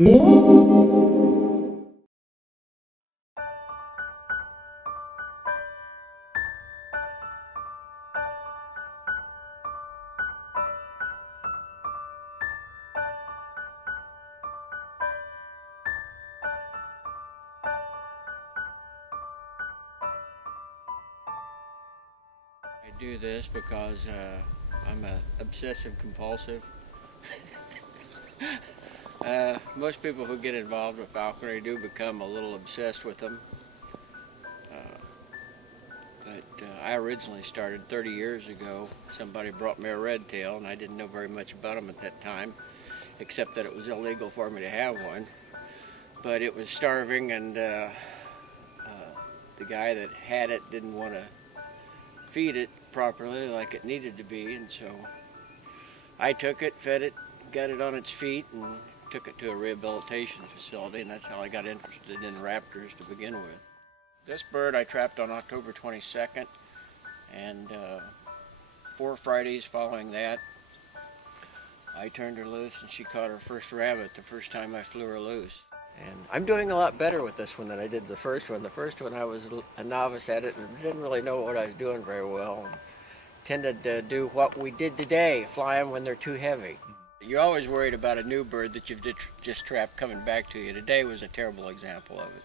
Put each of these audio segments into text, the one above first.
I do this because I'm a obsessive compulsive. Most people who get involved with falconry do become a little obsessed with them. But I originally started 30 years ago. Somebody brought me a red tail, and I didn't know very much about them at that time, except that it was illegal for me to have one. But it was starving, and the guy that had it didn't want to feed it properly like it needed to be, and so I took it, fed it, got it on its feet, and took it to a rehabilitation facility, and that's how I got interested in raptors to begin with. This bird I trapped on October 22nd, and 4 Fridays following that, I turned her loose, and she caught her first rabbit the first time I flew her loose. And I'm doing a lot better with this one than I did the first one. The first one I was a novice at it and didn't really know what I was doing very well. Tended to do what we did today, fly them when they're too heavy. You're always worried about a new bird that you've just trapped coming back to you. Today was a terrible example of it,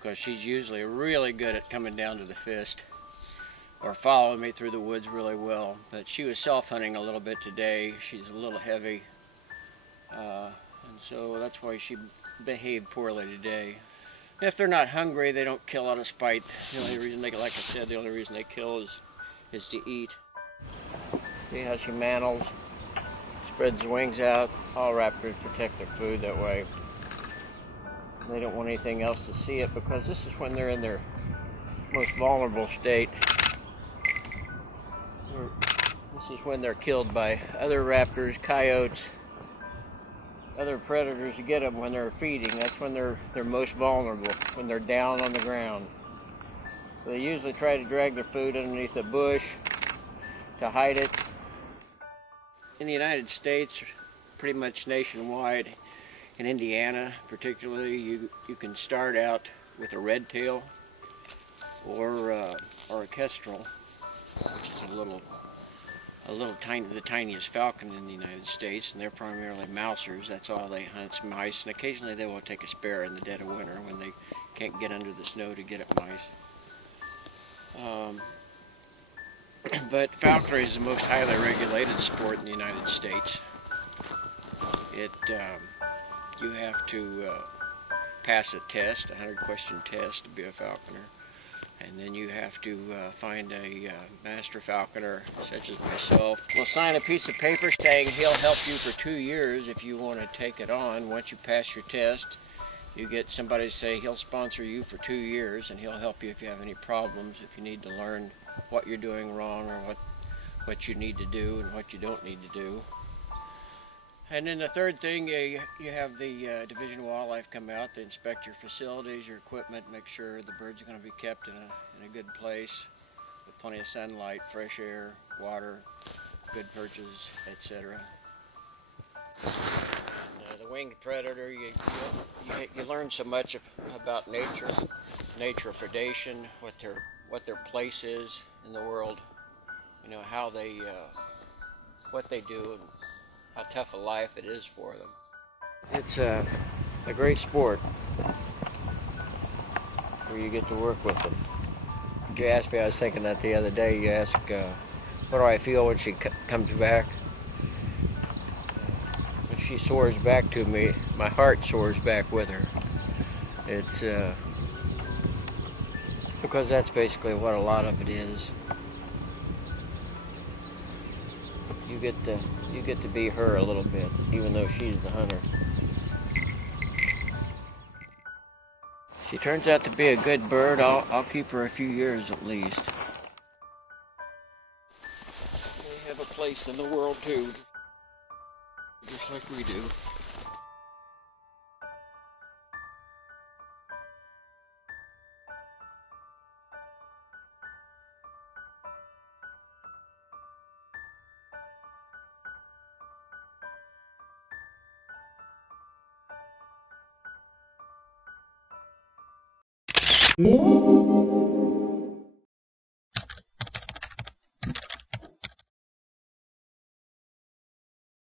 because she's usually really good at coming down to the fist or following me through the woods really well. But she was self-hunting a little bit today. She's a little heavy, and so that's why she behaved poorly today. If they're not hungry, they don't kill out of spite. The only reason like I said, the only reason they kill is to eat. See how she mantles, spreads the wings out. All raptors protect their food that way. They don't want anything else to see it, because this is when they're in their most vulnerable state. This is when they're killed by other raptors, coyotes, other predators to get them when they're feeding. That's when they're most vulnerable, when they're down on the ground. So they usually try to drag their food underneath a bush to hide it. In the United States, pretty much nationwide, in Indiana particularly, you can start out with a red tail or a kestrel, which is the tiniest falcon in the United States, and they're primarily mousers. That's all they hunt, mice, and occasionally they will take a sparrow in the dead of winter when they can't get under the snow to get at mice. But falconry is the most highly regulated sport in the United States. You have to pass a test, a 100-question test, to be a falconer. And then you have to find a master falconer, such as myself. We'll sign a piece of paper saying he'll help you for 2 years if you want to take it on. Once you pass your test, you get somebody to say he'll sponsor you for 2 years, and he'll help you if you have any problems, if you need to learn what you're doing wrong or what you need to do and what you don't need to do. And then the third thing, you have the Division of Wildlife come out. They inspect your facilities, your equipment, make sure the birds are going to be kept in a good place with plenty of sunlight, fresh air, water, good perches, etc. The winged predator, you learn so much about nature predation, what their place is in the world, how they, what they do, and how tough a life it is for them. It's a great sport where you get to work with them. You asked me, I was thinking that the other day, you asked, what do I feel when she comes back? When she soars back to me, my heart soars back with her. It's because that's basically what a lot of it is. You get to be her a little bit, even though she's the hunter. She turns out to be a good bird. I'll keep her a few years at least. They have a place in the world too, just like we do. you.